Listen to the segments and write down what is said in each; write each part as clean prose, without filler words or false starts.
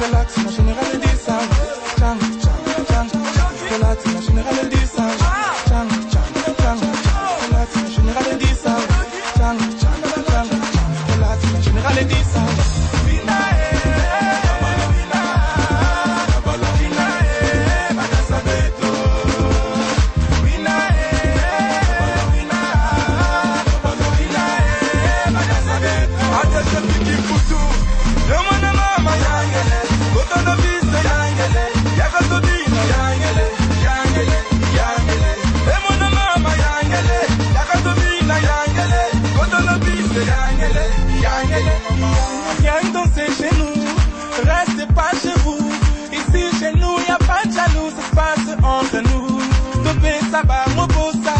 Relax, ma générale dit ça. Relax, ma générale dit ça. Relax, ma générale dit ça. Relax, ma générale dit ça. Viens danser chez nous, restez pas chez vous. Ici chez nous, y a pas de jaloux, ça se passe entre nous. Topé ça va, mobosa,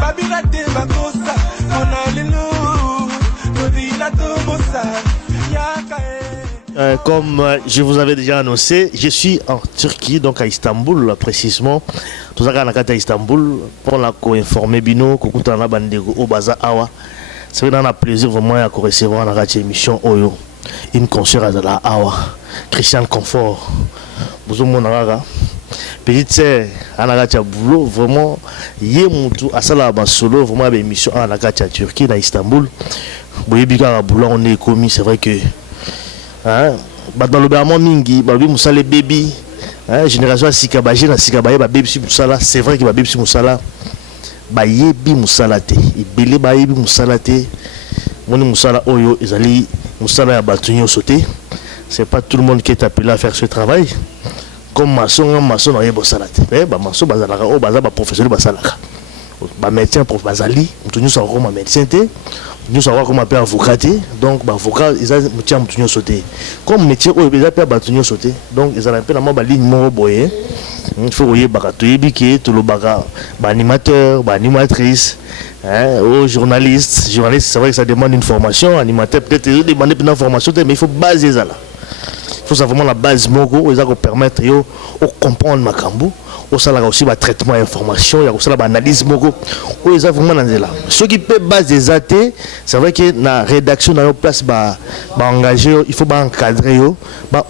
babirate bakosa, monolilou, kodina tobosa, yakae. Comme je vous avais déjà annoncé, je suis en Turquie, donc à Istanbul précisément. Tout ça à Istanbul pour la co-informer Bino, Kokutana Bandego, Obaza Awa. C'est vrai qu'on a plaisir vraiment à recevoir dans la émission Oyo. Une concert à la Awa. Christian Confort. Vous avez mon araga. Petite sœur, à la boulot, vraiment, yé moutou, à ça solo, vraiment, émission à la Turquie, à Istanbul. Vous voyez, boulot, on est commis, c'est vrai que. Dans le Bermond Mingi, Babi Moussala baby, génération Sikabaji, na Sikabaye, Babi Moussala, c'est vrai que Babi Moussala, Bayebi Moussala te, Ibele Bayebi Moussala te, Moni Moussala Oyo, Izali Moussala Batunyo sauté. C'est pas tout le monde qui est appelé à faire ce travail. Comme maçon, n'a rien Moussala te. Mais maçon, Bazalaka, oh, Bazaba professionnel Bazalaka. Médecin pour Bazali, nous savons comment médecin te. Nous savons comment appeler avocat, donc avocat ils ont métier sauté comme métier ils ont appelé sauté donc ils ont appelé la ligne numéro boyé il faut voyer bakatoye biké tout le baga animateur animatrice aux journalistes c'est vrai que ça demande une formation animateur peut-être ils demandent une formation mais il faut baser ça là il faut savoir la base mogo ils ont permettre de comprendre makambu au salaire aussi le traitement d'information, il y a aussi l'analyse mogo. Ils ont vraiment là. Ce qui peut baser des athées, c'est vrai que la rédaction dans la place engagé, il faut encadrer,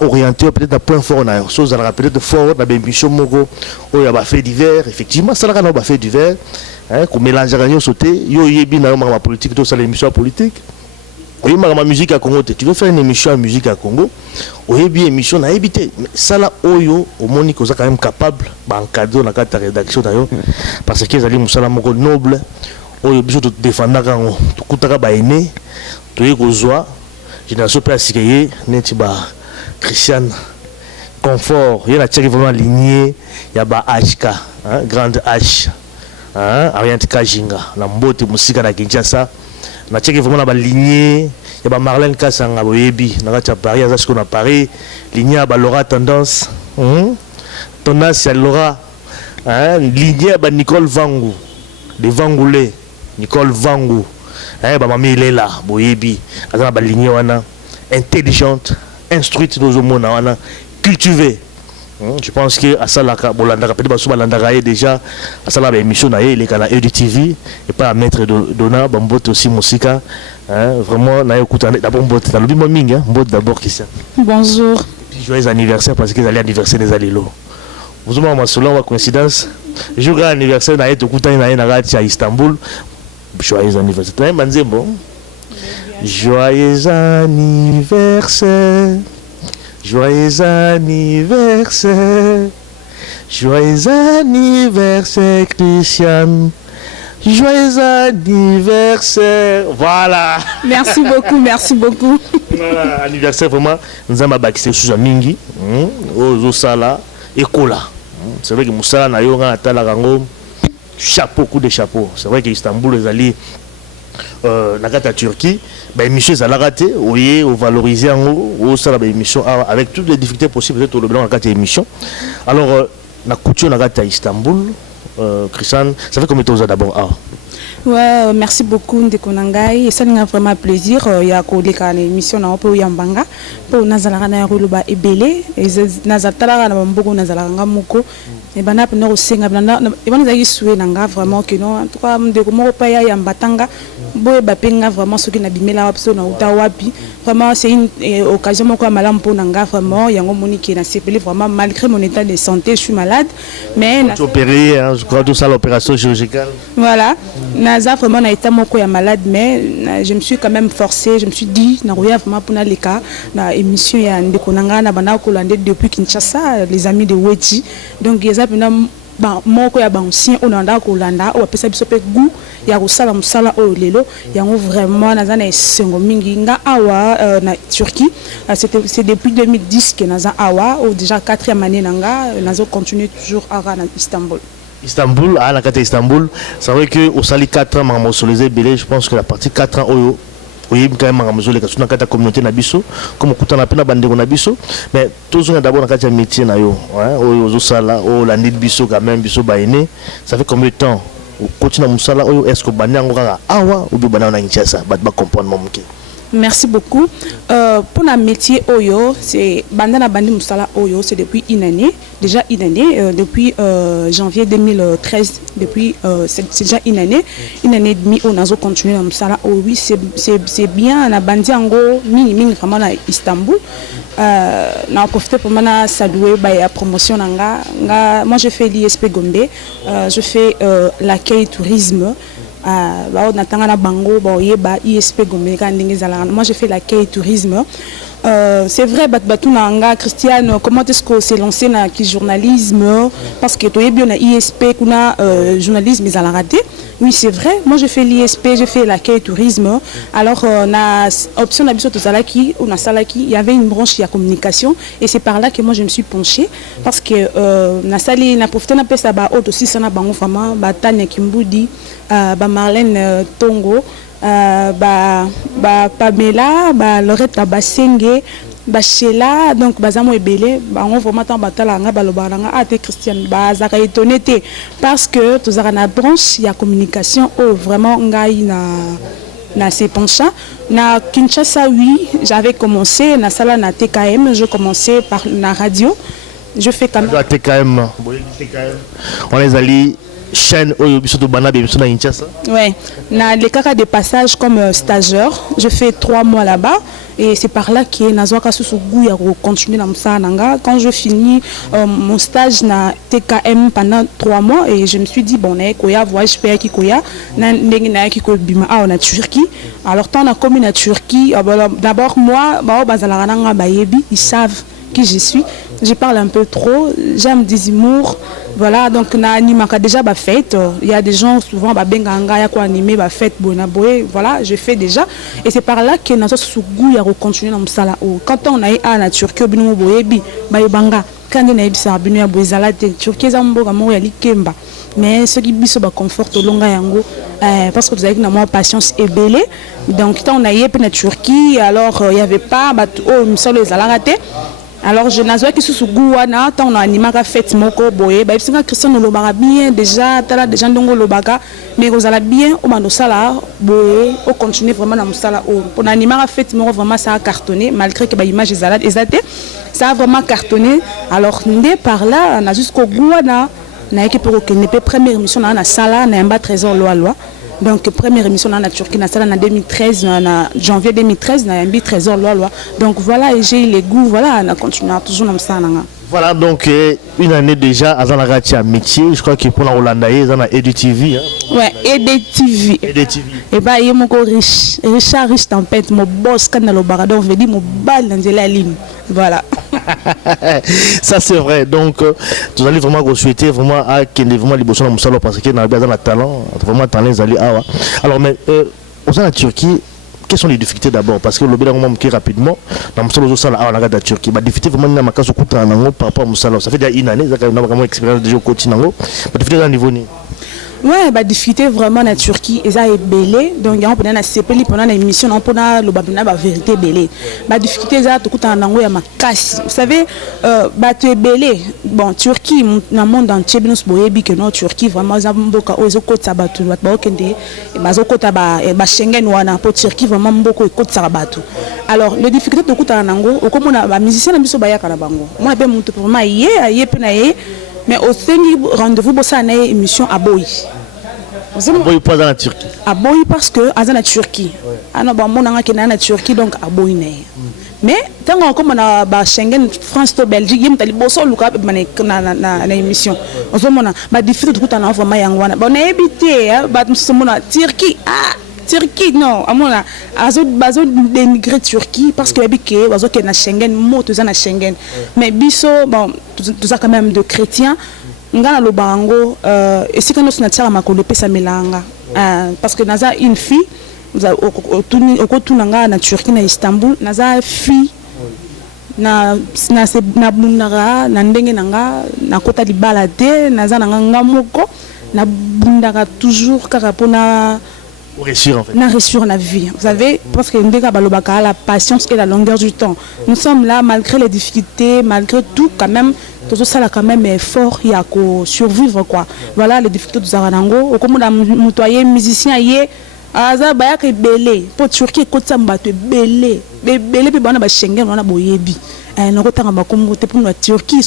orienter peut-être un point fort. Chose à peut-être fort dans l'émission mogo, où il y a fait divers. Effectivement, ça là on fait divers. Qu'on mélange rien sauter. Yo yebi na ma politique, tout ça l'émission politique. Oui, ma musique à Congo, tu veux faire une émission à musique à Congo, oui, bien émission à éviter. Mais ça là, Oyo, au Monique, on est quand même capable d'encadrer la carte de rédaction d'ailleurs, parce qu'ils allaient Moussala Moko noble, Oyo, bisous de défendre quand tu coûteras baïné, tu es gozoa, génération Péasikeye, Netiba, Christian, Confort, il y a la tchèque vraiment alignée, il y a HK, grande H, Ariane Kajinga, la mbote musique à Kinshasa. Na tchèque vraiment la lignée il y a Marlène Kassanga boyebi na ka Paris à ce qu'on a Paris lignée à Laura tendance tendance à Laura lignée à Nicole Vangu de Vangoulé Nicole Vangu mami il est là boyebi à ba lignée wana intelligente instruite dans le monde wana cultivée. Je pense que à ça la bolanda peut-être ba balanda déjà à ça la émission na il est à la EDTV et pas à mettre dona bambote aussi musica vraiment na écoute d'abord bambote dans le bimo mingi bambote d'abord Christian. Bonjour. Joyeux anniversaire parce que c'est l'anniversaire des Alilo. Vous avez selon la coïncidence jour anniversaire na écoute na Istanbul. Joyeux anniversaire. Manzembo. Joyeux anniversaire. Joyeux anniversaire, joyeux anniversaire Christian, joyeux anniversaire, voilà. Merci beaucoup, merci beaucoup. Voilà, anniversaire vraiment, nous avons bakissé sous un mingi, aux sala et cola. C'est vrai que Moussala n'a eu un atalarango, chapeau, coup de chapeau. C'est vrai qu'Istanbul est allé. La Turquie, émission ça l'a raté, oui, on valorise en haut, ça la émission avec toutes les difficultés possibles peut-être le blanc à la émission. Alors la couture la à Istanbul, Christian, ça fait combien de temps d'abord Ouais, merci beaucoup Ndekonangai et ça nous a vraiment plaisir il y a collègue à l'émission na po yambanga po nazala na ruluba ebele et nazatala na mboko nazala ngamoko et bana pena osenga bana et bana zayi soué nanga vraiment que non en tout cas ndeko moko pa ya yambatanga boye bapenga vraiment ce qui na bimela wapso na uta wapi vraiment c'est une occasion moko malam pour nanga vraiment yango moni qui na sepeli vraiment malgré mon état de santé je suis malade mais tu opéré hein, je crois tout ça l'opération chirurgicale voilà naza vraiment na état moko ya malade mais je me suis quand même forcée je me suis dit na roya vraiment pour na leka na émission ya ndeko nanga na bana ko lande depuis Kinshasa les amis de Weji donc yeza pena ba moko ya ba ancien onanda ko landa o pesa biso pe goût ya kosala musala oyo lelo yango vraiment naza na esengo mingi nga awa na Turquie c'est depuis 2010 que naza awa ou déjà 4e année nanga nazo continuer toujours à Istanbul. Istanbul, à la carte Istanbul, c'est vrai que au sali 4 ans maman solisé belé, je pense que la partie 4 ans oyo oui quand même maman solisé que na communauté na biso comme kutana pena bandeko na biso mais toujours d'abord na kati métier na yo hein oyo zo sala o la nid biso quand même biso baine ça fait combien de temps au continent musala oyo est-ce que banyango kaka awa ou bien banana Kinshasa ba comprendre mon mke. Merci beaucoup. Pour le métier Oyo, c'est Bandana Bandi Moussala Oyo, c'est depuis une année, déjà une année, depuis janvier 2013, depuis c'est déjà une année et demie, on a continué à Moussala Oyo. Oui, c'est bien, on a Bandi Ango, mini vraiment à Istanbul. On a profité pour m'en saluer la promotion. Moi, je fais l'ISP Gombe, je fais l'accueil tourisme. Moi j'ai fait l'accueil tourisme. C'est vrai, Christiane, comment est-ce qu'on s'est lancé dans le journalisme? Parce que tu es bien à ISP, qu'on a journalisme, mais à la raté. Oui, c'est vrai. Moi, j'ai fait l'ISP, j'ai fait l'accueil tourisme. Alors, on a option d'habitude au Salaki, on a Salaki, il y avait une branche, il y a communication. Et c'est par là que moi, je me suis penchée. Parce que, na sali, na profité, na pesa ba auto aussi, ça na bango fama, ba Tania Kimboudi, ba Marlène Tongo, ba Pamela, ba Loretta Basenge, ba Sheila, donc bazamo ebele, ba on vraiment tant batalanga ba lobalanga ate Christiane ba zaka étonné parce que tous na branche il y a communication oh vraiment ngai na ces penchants na Kinshasa oui, j'avais commencé na sala na TKM, je commençais par la radio. Je fais quand même TKM. On les alliés chaîne au biso de Banabe biso na Kinshasa. Ouais, na les cas de passage comme stagiaire, je fais 3 mois là-bas et c'est par là que nazoka susugu ya continuer na msa nanga. Quand je finis mon stage na TKM pendant 3 mois et je me suis dit bon na koya voyage pe ki koya na ndenge na ki ko bima na Turquie. Alors tant na commis na Turquie, d'abord moi ba bazala nanga bayebi, ils savent qui je suis. Je parle un peu trop, j'aime des humours. Voilà, donc na animaka déjà ba fête, il y a des gens souvent ba benganga ya ko animer ba fête bona boye, voilà, je fais déjà et c'est par là que na so sugu ya continuer na msala o. Quand on a à na Turquie bino boye bi ba yebanga quand na ibisa bino ya bozala te Turquie za mboka mo ya likemba. Mais ce qui biso ba confort longa yango parce que vous avez na moi patience et belé. Donc quand on a yé na Turquie, alors il y avait pas ba oh msalo ezala raté. Alors je n'ai pas sous Gouana, tant on a animé la fête moko boye, bah c'est que Christian le baga bien déjà, t'as des gens dongo le baga, mais vous allez bien au mano sala boye, au continuer vraiment dans le sala au. Pour animer la fête moko vraiment ça a cartonné malgré que bah image ezalade ezate, ça a vraiment cartonné. Alors ndé par là, on a jusqu'au Gouana, na équipe pour que ne peut première émission na sala na un trésor loi. Donc première émission dans la Turquie na sala en 2013 en janvier 2013 na un trésor loi. Donc voilà et j'ai les goûts voilà on a continué toujours dans ça nanga. Voilà donc une année déjà à Zanagatia métier, je crois que pour la Hollandaise dans la EDTV hein. Ouais, EDTV. Et bah il est mon riche, Richard riche tempête mon boss quand le baradon veut dire mon balle dans la ligne. Voilà. Ça c'est vrai. Donc vous allez vraiment souhaiter vraiment à qu'il vraiment les bossons dans le parce que dans le talent, vraiment talent les aller alors mais au sein de la Turquie quelles sont les difficultés d'abord parce que le bénin moment qui rapidement dans le salon ça là en Turquie bah difficulté vraiment na makaso kuta nango par rapport au salon ça fait déjà une année ça a vraiment expérience déjà au quotidien nango bah difficulté à niveau ni. Ouais, bah difficulté vraiment na Turquie et ça est belé donc on pendant la CPL pendant l'émission on pendant le babina ba vérité belé bah difficulté ça tout en nango ya makasi vous savez bah tu es belé bon Turquie na monde entier binous boyebi que non Turquie vraiment za mboka ozo kota batu ba okende ba zo kota ba Schengen wana pour Turquie vraiment mboko kota batu alors les difficultés tout en nango okomona ba musicien na biso ba ya kana bango moi be muntu vraiment yé pe na yé mais au rendez-vous pour ça une émission à Boy. Boy pas dans la Turquie. À Boy parce que à la Turquie. ana ba monanga ke na Turquie donc aboyine mais tant comme na ba Schengen France to Belgique yim tali boso luka na émission ozomona ba difficulté tout en vraiment yangwana ba na ebité ba mona Turquie Turquie non amona bazo dénigrer Turquie parce que bike bazo ke na Schengen moto za na Schengen mais biso bon tout ça quand même de chrétiens ngana lo bango et c'est quand nous na tsara makolo pesa melanga parce que naza une fille okotunanga na Turquie na Istanbul naza fille na bundaka na ndenge nanga na kota libala te naza nanga moko na bundaka toujours kaka pona réussir en fait. Na réussir la vie. Vous savez, parce que la patience et la longueur du temps. Nous sommes là malgré les difficultés, malgré tout quand même. Tout ça là quand même est fort, il y a qu'à survivre quoi. Voilà les difficultés de Zaranango. Au comme on musicien hier. Aza baya ke belé pour Turquie côté mbato belé puis bana ba Schengen on a boyebi na ko tanga ba kongo te pour la Turquie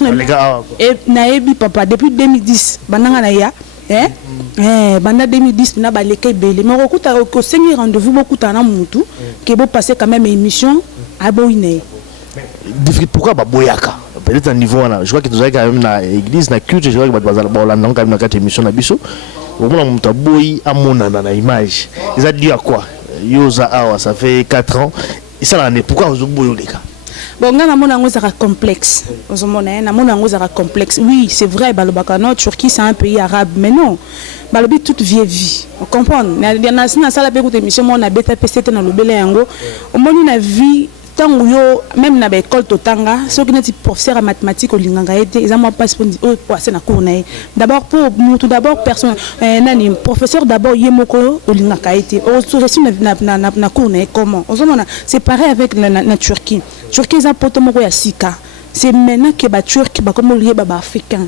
et na ebi papa depuis 2010 bananga na ya banda 2010 na ba leke belé mais ko sengi rendez-vous beaucoup na mutu que bo passer quand même émission à boyine pourquoi ba boyaka peut-être à niveau là je crois que tu as quand même na église na culte je crois que ba bazala na quand même na quatre émission na biso au moins mon taboui à mon na image ils a dit à quoi yoza awa ça fait 4 ans et ça l'année pourquoi vous boyez les gars bon ngana mona ngozaka complexe ozomona na mona ngozaka complexe oui c'est vrai balobaka non Turquie c'est un pays arabe mais non balobi toute vie on comprend na sala pe ko émission mona beta PCT na lobele yango au moni na vie tant yo même na école totanga ceux qui n'étaient professeur en mathématiques au linganga été ils ont pas passer na cours d'abord pour tout d'abord personne nani professeur d'abord yemoko au linganga été au reçu na cours comment c'est pareil avec la Turquie ils ont poto moko ya sika c'est maintenant que les Turcs comme les Africains.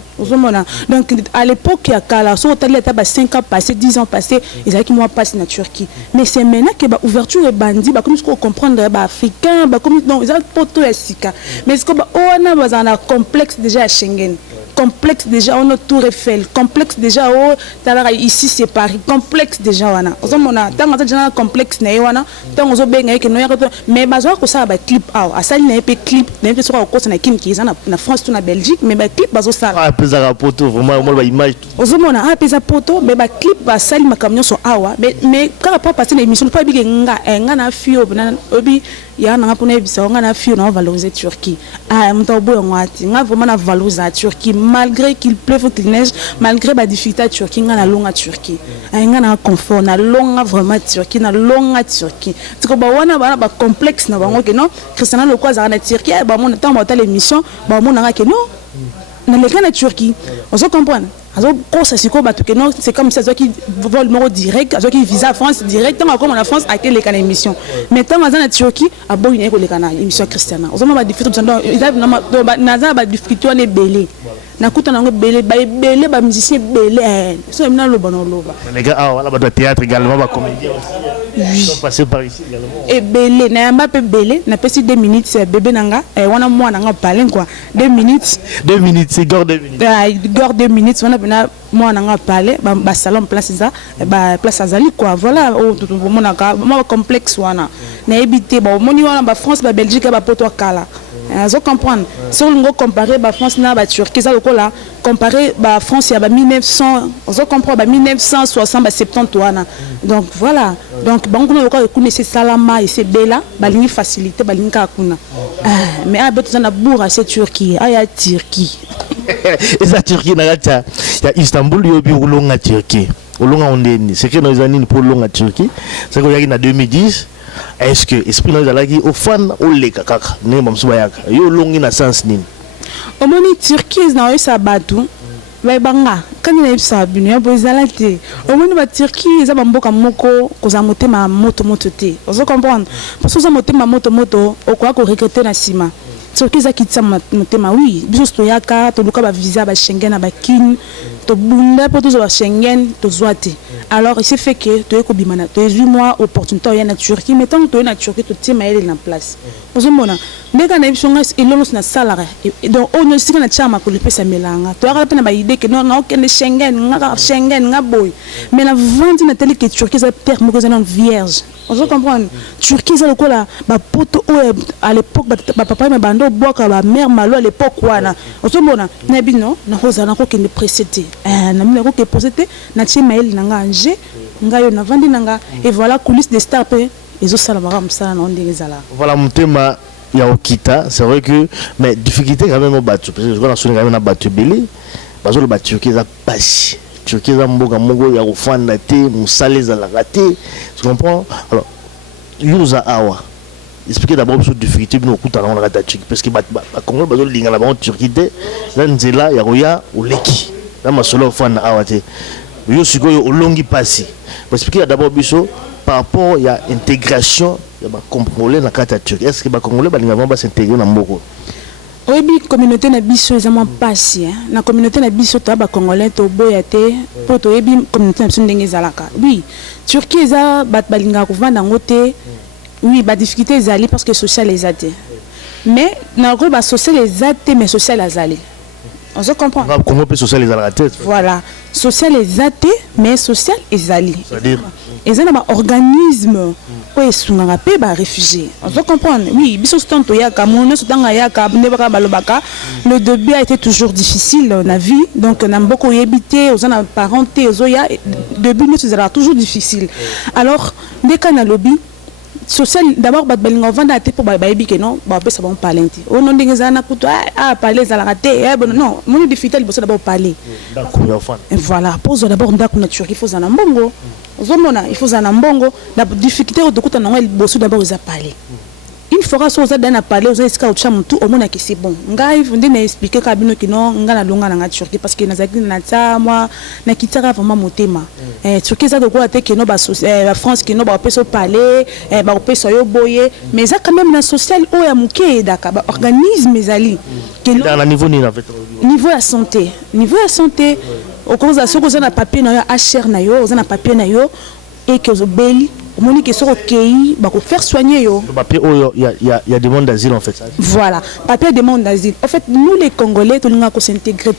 Donc à l'époque il y a kala so tali ta 5 ans passés 10 ans passés ils avaient qui moi passé na Turquie mais c'est maintenant que ouverture et bandit comme ce qu'on comprendre africain comme non ils ont poto ya sika mais ce que on a un complexe déjà à Schengen complexe déjà on a Tour Eiffel complexe déjà ici c'est Paris complexe déjà wana ozomona tant déjà complexe na wana tant ozobenga ke no ya mais bazo ko ça ba clip asali na pe clip na pe sur ko na kim ki na France tout na Belgique mais ba clip bazo ça pesa poto vraiment ba image ozomona pesa poto mais ba clip ba sali ma camion so awa mais quand pas passer l'émission pas bi nga na fio na obi ya na ngapona ebisa nga na fio na valoriser Turquie mto boyo ngati nga vraiment na valoriser Turquie malgré qu'il pleuve qu'il neige malgré la difficulté Turquie nga na longa Turquie nga na confort na longa vraiment Turquie na longa Turquie tiko ba wana ba complexe na bango ke non Cristiano le quoi za na Turquie ba mon temps ba l'émission ba mon nga ke non na le na Turquie on se comprend alors ça c'est quoi que non c'est comme ça qui vol numéro direct qui visa France direct tant comme en France à quelle les émission mais tant en Turquie à bon une école les émission Cristiana on va difficulté ils avaient na ba difficulté on est belé na kuta na belé ba musicien belé so maintenant le bon loba les gars voilà ba théâtre également ba comédien aussi ils sont passés par ici également et belé na mba pe belé na pesi 2 minutes bébé nanga wana moi nanga parler quoi 2 minutes c'est gore 2 minutes gore 2 minutes moi nanga parler ba salon place ça ba place azali quoi voilà tout monaka moi complexe wana na habité ba moni wana ba France ba Belgique ba poto kala vous comprendre si on comparer ba France na ba Turquie ça là comparer ba France il y a ba 1900 vous comprendre ba 1960 ba 70 wana donc voilà donc bango na ko connaissez salama et c'est bella ba ligne facilité ba ligne ka kuna mais a beto na bourra c'est Turquie aya Turquie et ça Turquie na gata ya Istanbul yo bi ulonga Turquie ulonga ondeni c'est que nous anini pour longa Turquie c'est que yaki na 2010 est-ce que esprit nous alaki au fan au leka kaka ne mamsuba yaka yo longi na sens nini au moni Turquie na yo sabatu ba banga quand il est sabinu ya bozalate au moni ba Turquie za bamboka moko koza motema moto te vous comprendre parce que za motema moto au quoi ko recruter na sima Turquie za kitsa motema oui biso stoyaka to luka ba visa ba Schengen ba kin to bunda pour tous ba Schengen to zoate alors il s'est fait que to ekobimana to 8 mois opportunité ya na Turquie mais tant que to na Turquie to tima elle en place vous mona ndeka na biso ngai ilolos na salare donc on sika na chama ko lepesa melanga to akala pena ba idée que non okende Schengen nga boy mais la vente na telle que Turquie ça terme que non vierge on se comprendre Turquie ça ko la ba poto à l'époque ba papa me bando boka ba mère malo à l'époque wana on se mona na bino na koza na ko kende précédé na mina ko ke précédé na chema elle na nganje ngayo na vandi nanga et voilà coulisses des stars pe ezo sala ba msala na ndenge zala voilà mutema ya okita c'est vrai que mais difficulté quand même au battu parce que je vois quand même na battu belé bazo le battu qui za pasi Turquie za mboka mongo ya kufanda te musale za la raté tu comprends alors yuza awa expliquer d'abord sur difficulté bino okuta na la Turquie parce que ba Congo bazo linga la ba Turquie te na nzela ya roya oleki na masolo fanda awa te yo sikoyo olongi pasi expliquer d'abord biso par rapport à l'intégration des Congolais dans la Turquie. Est-ce que les Congolais vont s'intégrer dans le Moko? Oui, la communauté na biso est passée. La communauté na biso les Congolais to boyate pour to la communauté na biso ndenge zalaka. Oui, Turquie eza bat balinga ko vanda ngote. Oui, ba difficulté ezali parce que social les até. Mais na ko ba social les até mais social azali. On se comprend. Comment peut social les até? Voilà, social les até mais social ezali. C'est-à-dire et ça un organisme pour esunga pe ba réfugiés. On doit comprendre. Oui, biso stanto ya Cameroun, sotanga ya ka nebaka balobaka. Le début a été toujours difficile dans la vie. Donc on a beaucoup habité, on a parenté, on a début nous sera toujours difficile. Alors dès qu'on a lobby social d'abord bat balinga vanda te pour baby que non ba pesa bon parler on non dinga na kuto parler za la raté non mon difficulté il faut d'abord parler et voilà pose d'abord ndako nature il faut za na mbongo ozomona il faut za na mbongo la difficulté de kuta na bosso d'abord za parler une fois ça za dana parler aux esika au chamutu au mona que c'est bon ngai vende na expliquer ka bino que non ngana longa na Turquie parce que nazaki na tsamwa na kitara vraiment motema Turquie ça de quoi te que non ba la France que non ba peso parler ba peso yo boyer mais ça quand même na social o ya muke daka ba organisme ezali que dans niveau ni en fait niveau ya santé au cause de ce que na papier na yo HR na yo na papier na yo et que zo beli Monique est sur le pays, bah faire soigner yo. Papier, il y a des demandes d'asile en fait. Voilà, papier demande d'asile. En fait, nous les Congolais, tout le monde s'intégrer.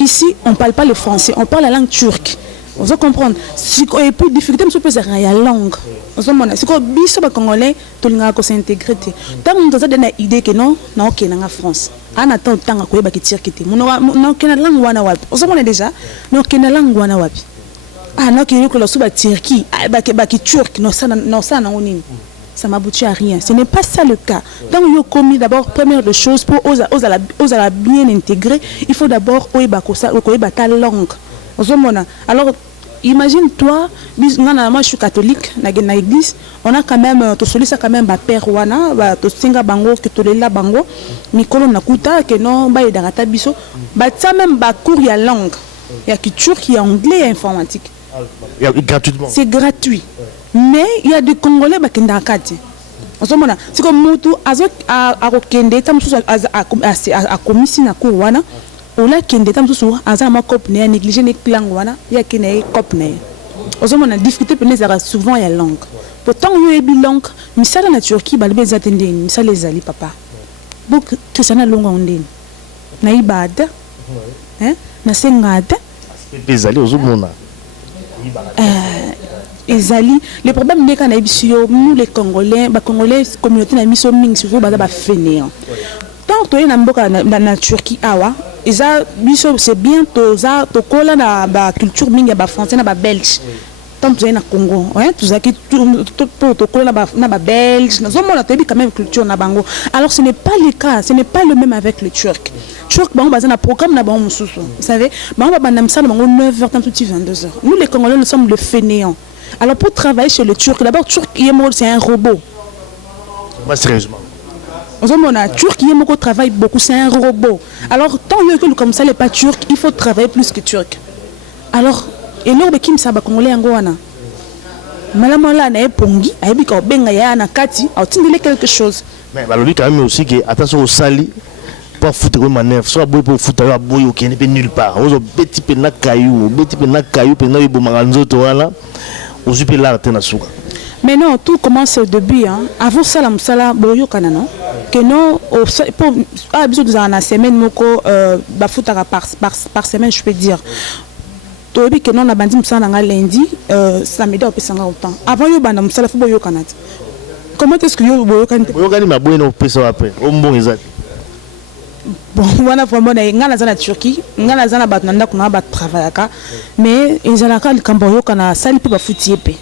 Ici, on parle pas le français, on parle la langue turque. On doit comprendre. Si et puis difficulté, monsieur peut dire la langue. On se demande. Si quoi, biso les Congolais, tout le monde s'intégrer. Tant on a une idée que non, non, ok, dans la France. On attend tant à quoi bah qui tire qui te. Non, quelle langue wana wapi. On se demande déjà. Non, quelle langue wana wapi. Ah non, qu'il y a que le sous Turquie, baki turc, non ça non ça m'aboutit à rien. Ce n'est pas ça le cas. Donc il y a commis d'abord première des choses pour aux la bien intégrer, il faut d'abord ta langue. Alors imagine-toi, moi je suis catholique, na l'église, on a quand même to solisa quand même ba père wana, ba to singa bango que to lela bango, mikolo nakuta que non ba edakata biso, ba ça même ba cours ya langue. Il y a qui turc, il y a anglais, il y a informatique. Gratuitement. C'est gratuit. Mais il y a des Congolais qui sont dans le cadre. C'est comme Moutou, à Rokende, à commission na Kouwana, ou là, Kende, à ma copine, à négliger les clanguana, il y a qui n'est copine. On a discuté souvent il y a langue. Pourtant, il y a une langue, mais ça, la Turquie, il y a des mais ça, les alliés, papa. Donc, que ça n'a langue en ligne. Naïbad, na sengade. Les alliés aux hommes. Le problème n'est qu'en nous les Congolais, les Congolais, communauté na miso ming surtout ba fainéant. Tant que tu es dans la Turquie awa, c'est bien to kola na ba culture ming ba français na ba belge. Tant que tu es na Congo, tu as qui to kola na ba belge, na zomo na tebi quand même culture na bango. Alors ce n'est pas le cas, ce n'est pas le même avec le turc. Turc bango basé na programme na bango mususu. Vous savez, bango ba namsa na bango 9h tant tout 22h. Nous les Congolais nous sommes le fainéant. Alors pour travailler chez le turc, d'abord turc c'est un robot. Pas sérieusement. Turc qui travaille beaucoup, c'est un robot. Alors tant que comme ça n'est pas turc, il faut travailler plus que turc. Alors et lors de Kim Saba Congolais Angoana. Malamola na epongi, ayebi ko benga ya na kati, autindele quelque chose. Mais balobi quand même aussi que attention au sali pas foutre comme manœuvre, soit boy pour foutre à boy au Kenya nulle part. Ozo beti pe na kayu pe na ibo manganzo to wala. Ozo pe la tena suka. Mais non, tout commence au début hein. Avant ça la musala boyo kana non. que non pour biso dans la semaine moko bafutaka par semaine je peux dire toyebi que non na bandi musala nga lundi samedi opesanga autant avant yo banda musala fo boyo kanati comment est-ce que yo boyo kanati boyo kani maboye no pesa après ombon ezati bon wana vraiment nga naza na Turquie nga naza na bato na ndako na bato travaillaka mais ezalaka likambo yo kana sali pe bafuti epe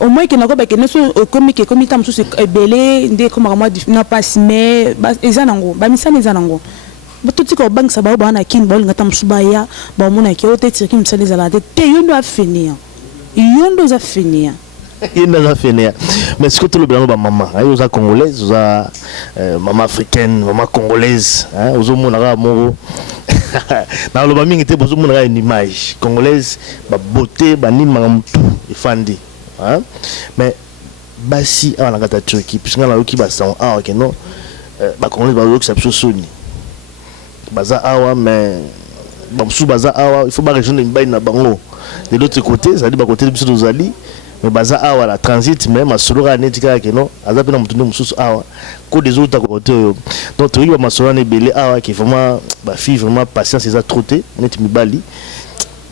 au moins que nako ba que neso comme tam sous ebele nde comme moi na passe mais ezanango ba misala ezanango batuti ko bank sabao ba na kin bol ngata msubaya ba mona ke ote Turquie misala ezalade te yondo a finir yondo za finir mais ce que tout le bien ba maman aux congolaises aux maman africaine maman congolaise aux monara moro na lo ba mingi te bozo monara une image congolaise ba beauté ba ni mangamtu ifandi mais basi on a gata Turquie puisque on a eu qui ba son ok non ba congolais ba yo que ça soni baza awa mais ba sous baza awa il faut ba rejoindre une baille na bango de l'autre côté ça dit ba côté de biso dozali mais baza awa la transit même à solo ra netika ke non aza pena mutunde mususu awa ko des autres côté donc tu ba masolo na belé awa qui vraiment ba fille vraiment patience eza troté net mibali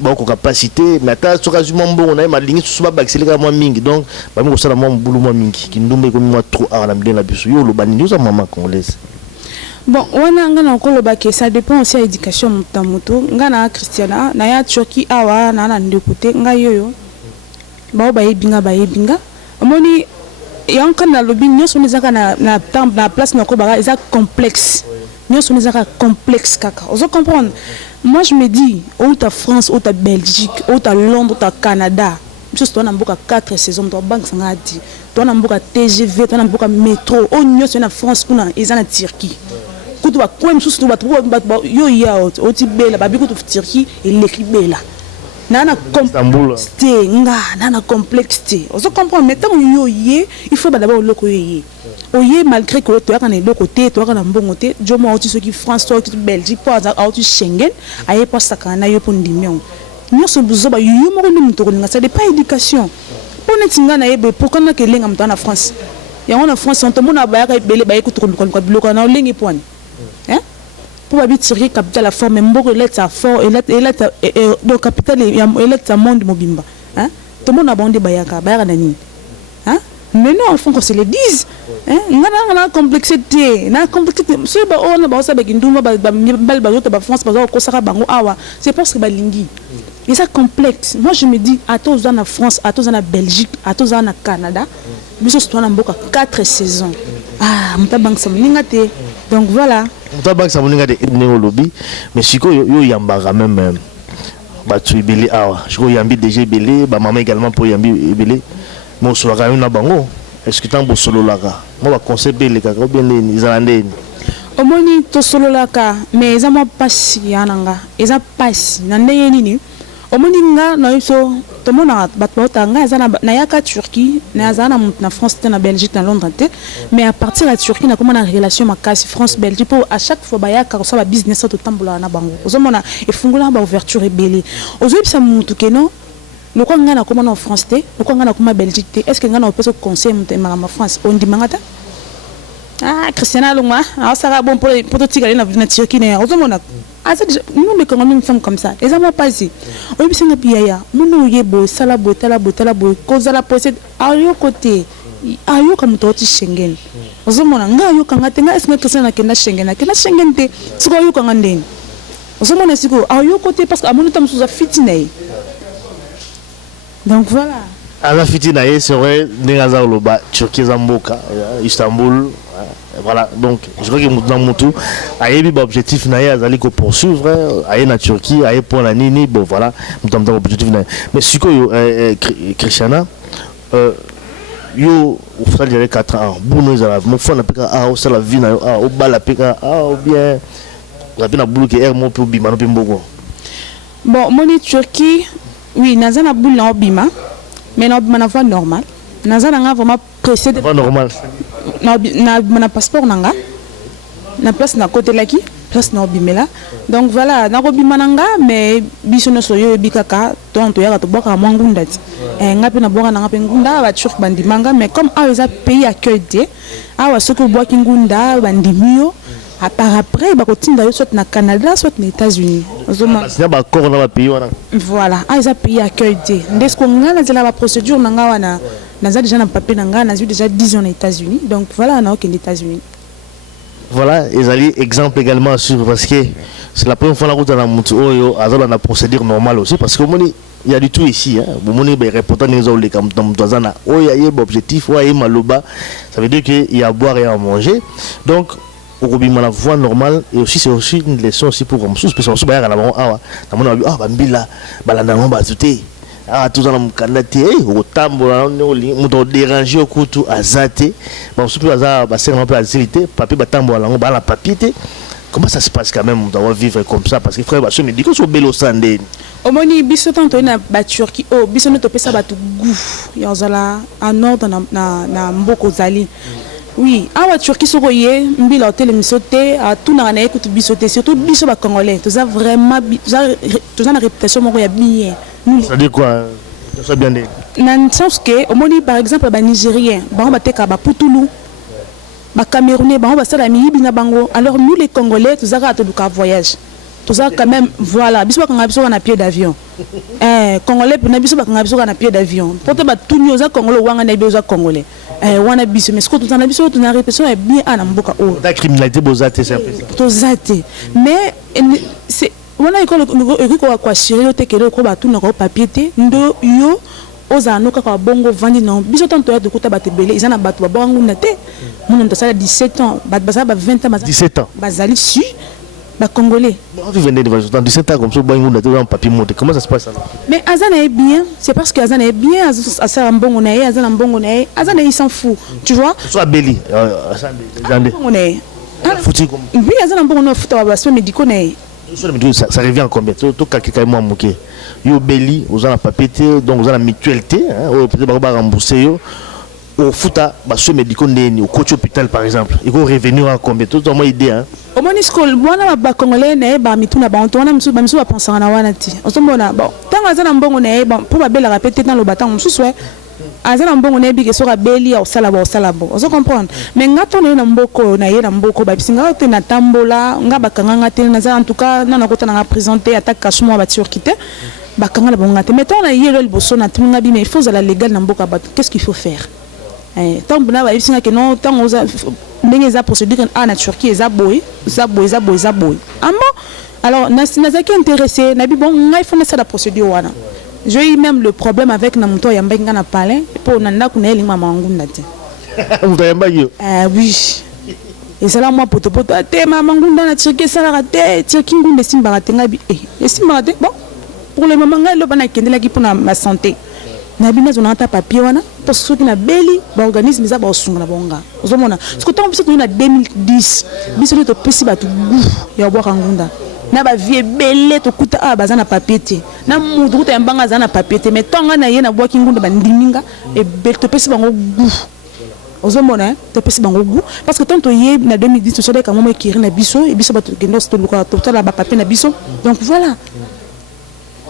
ba ko capacité mais ta so quasiment bon na malingi susu ba bakiseleka moi mingi donc ba mi ko sala moi mbulu moi mingi ki ndumbe ko moi trop awa na mbele na biso yo lo bani yo maman congolaise. Bon, on a un koloba que ça dépend aussi de l'éducation mutamoto. Ngana Christiana, na ya Turquie awa na na ndekute nga yoyo. Ba ba yebinga. Amoni ya on kana lobi nyoso nizaka na temple na place na ko ba eza complexe. Nyoso nizaka complexe kaka. Vous comprendre? Moi je me dis, ou ta France, ou ta Belgique, ou ta Londres, ou ta Canada. Juste on a beaucoup 4 saisons dans banque sanga dit. On a beaucoup TGV, on a beaucoup métro. On nyoso na France kuna eza na Turquie. Kutu ba kwem susu ba yo ya oti bela ba biku tu Turquie et l'écrit bela nana complexité nga nana complexité on se comprend maintenant yo yé il faut d'abord loko yé oyé malgré que tu as kana loko te tu as kana mbongo te jo mo oti soki France to oti Belgique pour oti Schengen aye pas sakana yo pour ndimion nyo so buzo ba yo mo ko ndimto ko nga ça dépend éducation pour netinga na yebe pour kana ke lenga mtana France ya on en France on te mona ba ka bele ba ekuto ko biloko na lengi point hein pour habiter capitale la forme mboko eleta fort eleta donc capitale eleta monde mobimba hein tout le monde a bandé bayaka nani hein mais non en fond qu'on se le dise hein ngana complexité na complexité c'est ba on ba ça ba kinduma ba ba France ba ko saka bango awa c'est parce que ba lingi et ça complexe moi je me dis à tous en France à tous en Belgique à tous en Canada biso sto na mboka 4 saisons mutabank samninga te donc voilà mutabank samninga de ethno lobby mais siko yo yambara même ba tu belé awa siko yambi déjà belé ba maman également pour yambi belé mon solo ka na bango est-ce que tant bo solo laka moi ba conseil belé ka ko bien ni zalande omoni to solo laka mais za mo pasi yananga eza pasi na ndenge nini omoni nga na iso to mona batota nga za na yaka Turquie na za na France na Belgique na Londres te mais à partir de Turquie na comment na relation makasi France Belgique pour à chaque fois ba yaka ko ba business to tambola na bango ozomona efungula ba ouverture ebele ozoyebisa mutu keno loko nga na comment na France te loko nga na comment Belgique te est-ce que nga na peut conseil mutu ma France on dit mangata Christiana Longwa ça bon pour te tirer na Turquie na ozomona nous les Congolais nous sommes comme ça et ça m'a pas dit on est bien piaya nous yebo sala botala cause la possède à yo côté ayo comme toi Schengen ozomona nga yo kanga tenga est-ce que Christiana kenda Schengen te siko yo kanga ndeni ozomona siko ayo côté parce que amonu tam sous fitinay donc voilà ala fitinay c'est vrai ningaza loba Turquie zamboka Istanbul. Voilà, donc je crois que dans mon tour, aïe, objectif naïe, azali ko poursuivre, aïe na Turquie, aïe pour la nini, bon voilà, nous avons objectif naïe. Mais si quoi, Christiana, yo, au final il y a 4 ans, bon nous avons, mon fond n'a pas qu'à, au la vie na, au bas la péka, ou bien, la vie na boulot qui est mon peu bima, non plus beaucoup. Bon, mon Turquie, oui, naza na boulot na bima, mais na bima na voie normale, naza na vraiment précédé. Pas normal. na passeport nanga na place na côté laki place na obimela donc voilà na kobimananga mais biso no soyo bikaka donc to yaka to boka mangunda ti ngapi na boka na ngapi ngunda ba turc bandimanga mais comme a eza pays accueil te awa soko boki ngunda bandimio à part après ba kotinda yo soit na Canada soit na États-Unis c'est ba corps na ba pays wana voilà a eza pays accueil te ndesko ngana zela ba procédure nanga wana naza déjà na papier nanga naza déjà 10 ans aux États-Unis donc voilà na aucun États-Unis. Voilà, ils allaient exemple également sur parce que c'est la première fois que nous avons la procédure normale aussi parce que il y a du tout ici hein. Bon les reporters nous ont les comme dans un il y a objectif ouais maloba ça veut dire qu'il y a à boire et à manger donc au la voie normale et aussi c'est aussi une leçon aussi pour comme sous parce que on ah bambila balanda ngomba tuté ah tout ça na mukandate au tambola muto déranger au kutu azate bon surtout aza ba serment peu facilité papier ba tambola ngo ba la papier té comment ça se passe quand même on doit vivre comme ça parce que frère ba so me dit que so belo sandé omoni biso tanto na ba Turquie o biso no to pesa ba tu gouf ya zala en ordre na mboko zali oui awa Turquie soko ye mbila hotel misote a tout na na écoute bisoté surtout biso ba congolais tout ça vraiment tout ça na réputation moko ya bien. Ça dit quoi? Ça bien dit. Dans le sens que, au moins par exemple, les Nigériens, ils vont faire des Poutoulou, les Camerounais, ils vont faire des Miyibi. Alors nous les Congolais, tous ça tout le voyage. Tout ça quand même, voilà. Bisous quand on a pied d'avion. Congolais, pour bisous quand on a pied d'avion. Pour te battre tout nous aux Congolais, on a besoin Congolais. On a bisous, mais ce que tout on a bisous, on a répression est bien à Namboka. La criminalité, bozate, c'est un peu ça. Tout ça, mais c'est on a école quoi chérie te kero ko ba tout na papier te ndo yo ozano ka bongo vandi non biso tanto ya de kota batebele izana batu ba bongo na te mon to sala 17 ans ba 20 ans 17 ans bazali su ba congolais on venait de 17 ans comme ça bongo na te un papier monté comment ça se passe alors mais azana est bien c'est parce que azana est bien azana mbongo na ye azana mbongo na ye azana il s'en fout tu vois soit beli azande fouti comme oui azana mbongo na futa ba so médicaux na ye ça revient à combien? Tout quelqu'un moi moqué. Yo belli, vous avez la papier, donc vous avez la mutualité, peut-être va rembourser yo. Au fouta, bah ce médicaux néni, au coach hôpital par exemple, il faut revenir à combien? Tout au moins idée hein. Au moins l'école, moi na ba congolais né ba mituna ba on misu ba penser na wana ti. On se bona bon, tant azana mbongo né bon pour ba bela répéter dans le battant on souhait. Azana mbongo né bi ke sora beli au salabo. On se comprendre. Mais ngato na mboko na ye na mboko ba bisinga te na tambola nga bakanga te na za en tout cas na kota na présenter attaque kashmo ba turquité bakanga la bonga te mais tant na ye le bosso na tinga bi mais il faut la légal na mboka ba qu'est-ce qu'il faut faire tant buna ba bisinga que non tant oza ndenge za procédure na Turquie eza boy amo alors na qui intéressé na bi bon nga il faut na ça la procédure wana. J'ai eu même le problème avec Namuto Yambenga na palais pour nanda kuna elinga mangunda te. Namuto Yambenga. Oui. Et c'est là moi poto te mangunda na Turquie ça la te Turquie ngunda simba tenga bi et simba te bon pour le moment ngai lo bana kendela ki pour ma santé. Na bina zona ta papier wana pour ceux qui na beli ba organisme za ba osunga na bonga. Ozomona. Ce que tant biso na 2010 biso to pesi ba tu ya bwa ngunda. Na ba vie belé to kuta baza na papier te na mudu kuta mbanga za na papier te mais tonga na ye na bwa kingunda bandiminga et to pesi bango gu ozomona to pesi bango gu parce que tanto ye na 2010 to sala ka momo kiri na biso et biso ba to gendo to luka to tala ba papier na biso donc voilà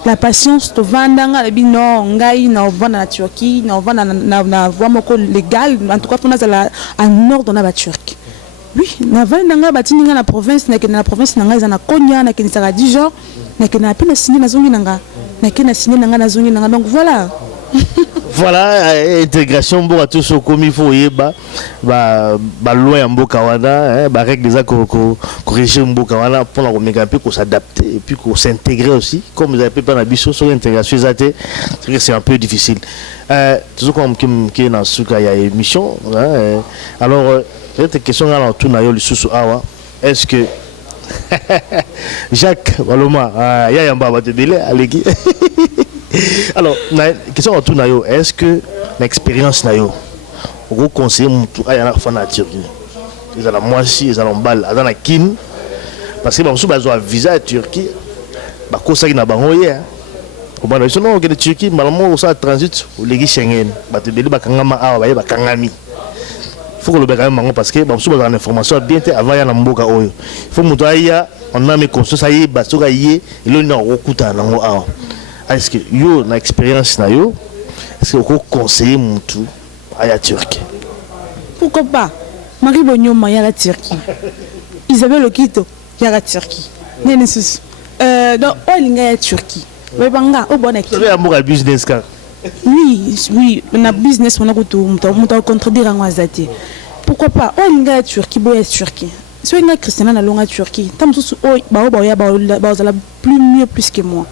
la patience to vandanga bi non ngai na vanda na Turquie na vanda na voie moko légal en tout cas pour na la en ordre na ba Turquie. Oui, na vali nanga batini nga na province na province nanga za na Konya na kinisaka 10 jours na kina pina signé na zongi nanga na kina signé nanga na zongi nanga donc voilà. Voilà intégration pour tous au comme il faut yeba ba loi ya mboka wana ba règle des ko corriger mboka wana pour la remettre un peu pour s'adapter et puis pour s'intégrer aussi comme vous avez pas na biso sur l'intégration c'est un peu difficile toujours comme qui dans suka ya émission alors cette question là en tout na yo lisusu awa est-ce que Jacques Waloma ya yamba batebele aleki alors la question en tout na yo est-ce que l'expérience na yo vous conseillez mutu ayana fana Turquie ils ont la moitié ils ont balle dans la kin parce que baso bazo visa à Turquie ba kosaki na bango ye au bana ils non que de Turquie malamo au ça transit au legi Schengen batebele bakangama awa ba kangami faut que le quand même parce que bon sur la information bien avant ya na mboka oyo il faut muto aya on a mes conscience ayi basoka yé et le na okuta na ngo awa est-ce que yo na expérience na yo est-ce que vous conseillez mutu aya Turquie pourquoi pas Marie Bonyoma ya la Turquie Isabelle Okito ya la Turquie nene sus donc olinga ya Turquie banga o bona ki ya mboka business ka oui na business on a mutu contredire ngo azati pourquoi pas olinga ya Turquie boya Turquie so inga Christiana na longa Turquie tam susu o ba ya ba la plus mieux plus que moi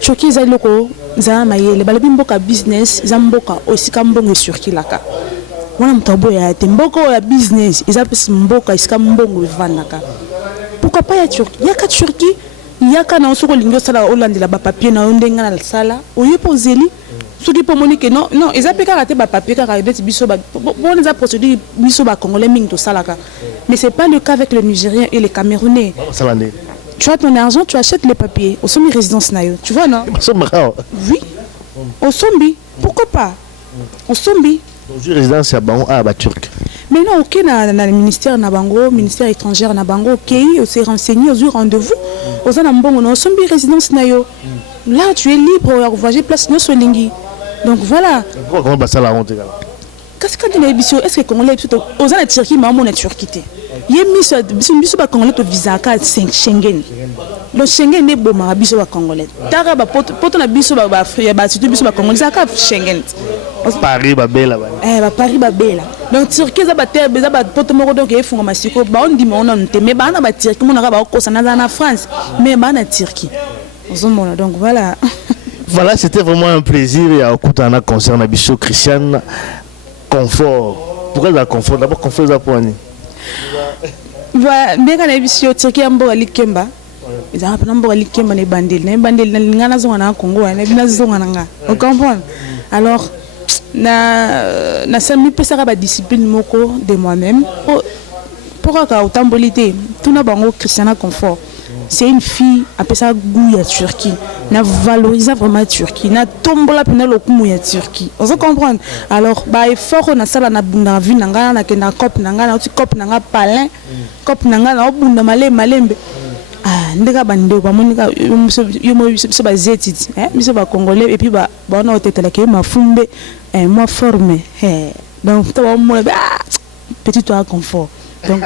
Turquie za loko za mayele bala bimboka business za mboka osika mbongo Turquie laka wana mtabo ya temboko ya business isa pesi mboka isika mbongo evandaka pourquoi pas ya Turquie yaka Turquie yaka na osoko lingio sala olandela ba papier na ondenga na sala oyepozeli soki po monique non isa peka raté ba papier ka raté biso ba bon les procédures biso ba congolais ming to salaka mais c'est pas le cas avec les Nigériens et les Camerounais. Tu as ton argent, tu achètes les papiers au sommet résidence nayo. Tu vois non? Oui. Au sombi. Pourquoi pas? Au sombi. Donc résidence à Bango à Turc. Mais non, OK na le ministère na Bango, ministère étranger na Bango, OK, on s'est renseigné aux rendez-vous. Aux anambongo au sombi résidence nayo. Là tu es libre à voyager place no solingi. Donc voilà. Comment ça la honte là? Qu'est-ce que tu dis est-ce que congolais aux en Turquie maman na Turquie té. Yé biso ba congolais to visa ka Schengen. Le Schengen ne bo ma biso ba congolais. Tara ba poto na biso ba Afrique ba surtout biso ba congolais ka Schengen. Paris ba bela ba. Ba Paris ba bela. Donc Turquie za ba terre za ba poto moko donc e funga masiko ba on dit mais on a mais ba na ba Turquie mon na ba ko sana na France mais ba na Turquie. Donc voilà. Voilà, c'était vraiment un plaisir et à écouter un concert na biso Christiane confort. Pourquoi la confort? D'abord confort za poani. Voilà, bien quand l'émission Turquie ambo likemba. Ils ont appelé ambo likemba ne bandel na ngana zonga na Congo na bina zonga nga. Vous comprenez? Alors na sami pesa ba discipline moko de moi-même. Pourquoi ka autambolité tout na bango Christiana confort. C'est une fille appelée ça goût à Turquie. Na valoriser vraiment Turquie. Na tombola pena lokumu ya Turquie. Vous comprenez? Alors ba effort on a ça na bunda vie nanga na kena cop nanga na cop nanga palin cop nanga na bunda malembe. Ah ndeka bande ba monika yo ba zetiti biso ba congolais et puis ba na otete la ke mafumbe moi formé donc to mo petit toi confort. Donc,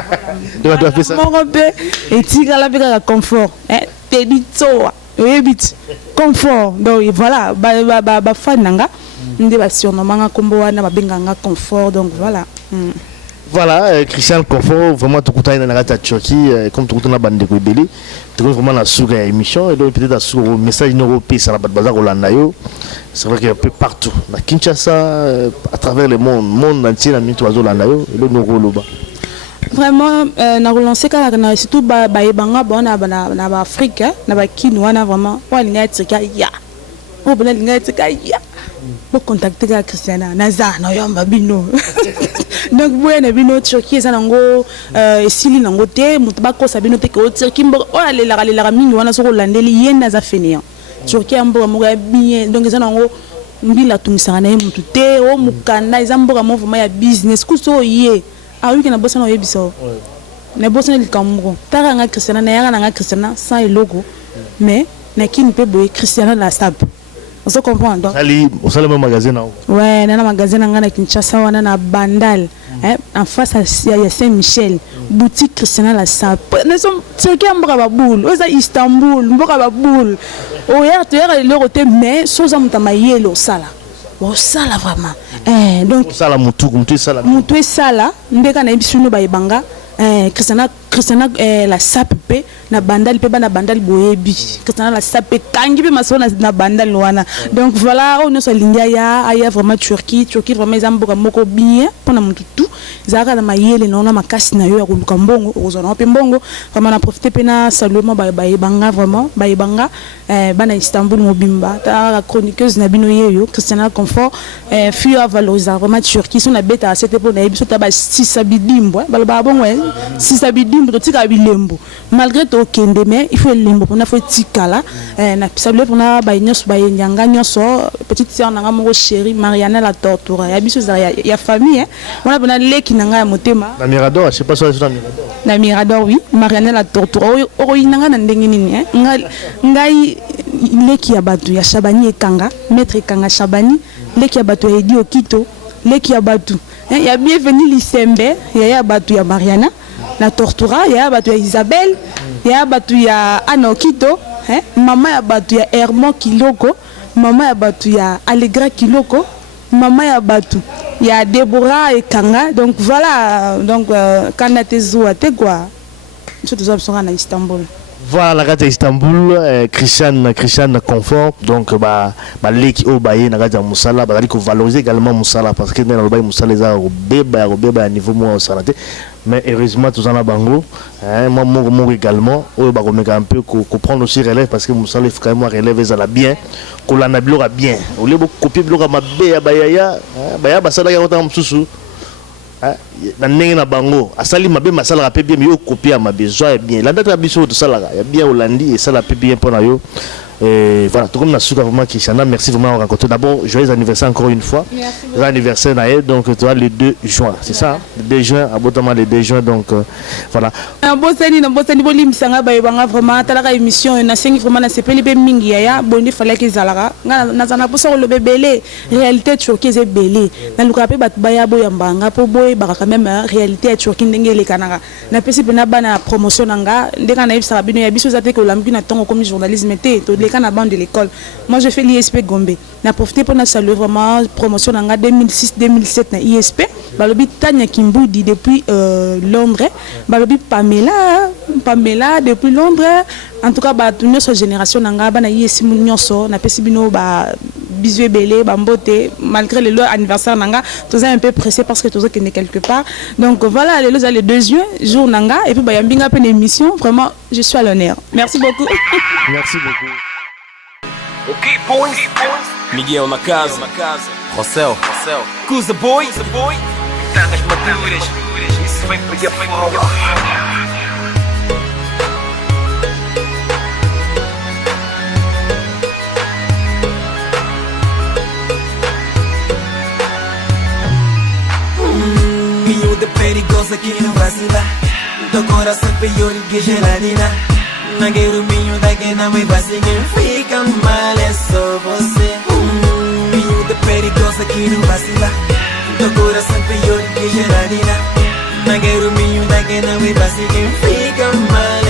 et tika la bika confort confort donc voilà ba fananga ndé ba surnomanga kombo wana ba benganga confort donc voilà. Voilà, Christian Confort, vraiment tout le temps dans la Turquie, comme tout le temps dans la bande de Koubeli, tu vois vraiment la souga émission, et donc peut-être la souga au message européen, ça n'a pas de bazar au Landayo, c'est vrai qu'il y a un peu partout, à Kinshasa, à travers le monde entier, la minute oiseau Landayo, et le Noro Loba. Vraiment na relancer quand na surtout ba ebanga bona na ba Afrique na ba Kinois na vraiment wa linga tsika ya o bona linga tsika ya pour contacter ka Christiana naza na yamba bino donc boyena bino Turquie za nango esili nango te mutu ba ko sabino te ko Turquie mbo o la mingi wana so ko landeli yenda za fenia Turquie mbo mo ga bien donc za nango mbila tumisana na mutu te o mukanda za mbo ga mo vraiment ya business kuso ye ah oui, na bossa na yebiso. Na bossa na likamgo. Tara nga Christiana na yanga nga Christiana sans le logo. Mais na qui ne peut boyer Christiana la stab. On se comprend donc. Ali, au salon même magasin là. Ouais, na magasin nga na Kinshasa wana na Bandal. En face à Saint-Michel, boutique Christiana la stab. Nous sommes Turquie mboka ba boule, oza Istanbul, mboka ba boule. O ya te ya le côté mais soza mutamayelo sala. Bon ça là vraiment donc ça là mutu sala ndeka na ebisuno ba ebanga Christiana la sape na bandal pe na bandal boyebi Christiana la sape kangi pe masona na bandal wana donc voilà on se linga ya vraiment Turquie vraiment zamboka moko bien pona mutu tout zaka na mayele na makasi na yo ya kuluka mbongo ozona pe mbongo vraiment na profiter pe na saluement ba ebanga vraiment ba ebanga bana Istanbul mobimba ta chroniqueuse na bino yeyo Christiana Confort fui à valoriser vraiment Turquie son na beta à cette époque na ebiso ta ba sisabidimbo ba bongo sisabidimbo lembo totika bilembo malgré to kende mais il faut lembo pour na faut tikala na pisabule pour na ba nyos ba nyanga nyoso petite sœur nanga moko chérie Mariana la tortura ya biso ya famille on a leki nanga ya motema na Mirador je sais pas si c'est na Mirador oui Mariana la tortura o inanga na ndenge nini ngai leki ya batu ya Shabani ekanga maître ekanga Shabani leki ya batu ya Edi Okito leki ya batu ya bienvenue Lisembe ya batu ya Mariana la tortura ya batu ya Isabelle ya batu ya Anna Okito mama ya batu ya Hermon Kiloko mama ya batu ya Allegra Kiloko mama ya batu ya Deborah ekanga donc voilà donc quand tu es quoi je te observe à Istanbul. Voilà la gata Istanbul, Christian Confort, donc leki au baye na gata Moussala, il faut valoriser également Moussala parce que dans le baye Moussala les a robé à niveau moins santé, mais heureusement tous en a bango, moi également, on va remettre un peu comprendre aussi relève parce que Moussala il faut quand même relève ça la bien, qu'on la nablora bien, au lieu de copier blora ma baya baya basala ya autant msusu. Na ndenge na bango asali mabe masala rapé bien mais yo copier ma besoin est bien la date la biso de sala ya bien Hollandi et ça la bien pour na yo et voilà tout comme na suka vraiment Christian merci vraiment de rencontrer d'abord joyeux anniversaire encore une fois joyeux anniversaire naé donc tu vois le 2 juin c'est ça le 2 juin abotamment le 2 juin donc voilà bosani bolim sanga ba yebanga vraiment talaka émission na sengi vraiment na sepeli be mingi ya bondi fallait que zalaka na zana poso le bébélé réalité choqué c'est belé na luka pe bat baya boya mbanga po boy ba quand même réalité choqué ndenge le kanaka na pesi na bana promotion nga ndeka na ibsa bino ya biso zate ko lambi na tongo comme journalisme té to les kana bande de l'école moi je fais l'ISP Gombe na profité pour na saluer vraiment promotion nga 2006 2007 na ISP balobi Tanya Kimboudi depuis Londres balobi Pamela depuis Londres en tout cas ba toute génération nga bana ISP nyonso na pesi bino ba bisous belé bambote malgré le leur anniversaire nanga tous un peu pressé parce que tous qui est quelque part donc voilà le 2 juin jour nanga et puis ba yambinga pe émission vraiment je suis à l'honneur merci beaucoup. Merci beaucoup. Okay, boys. Miguel na casa. Rossel. Cusa boy. Tantas maduras. Isso vem para fora. Miúda perigosa que não vacila. Do coração pior que gelatina. Nagueiro minho daqui não me vacila. Fica mal é só você. Miúda perigosa que não vacila. Do coração pior que gelatina. Nagueiro minho daqui não me vacila. Fica mal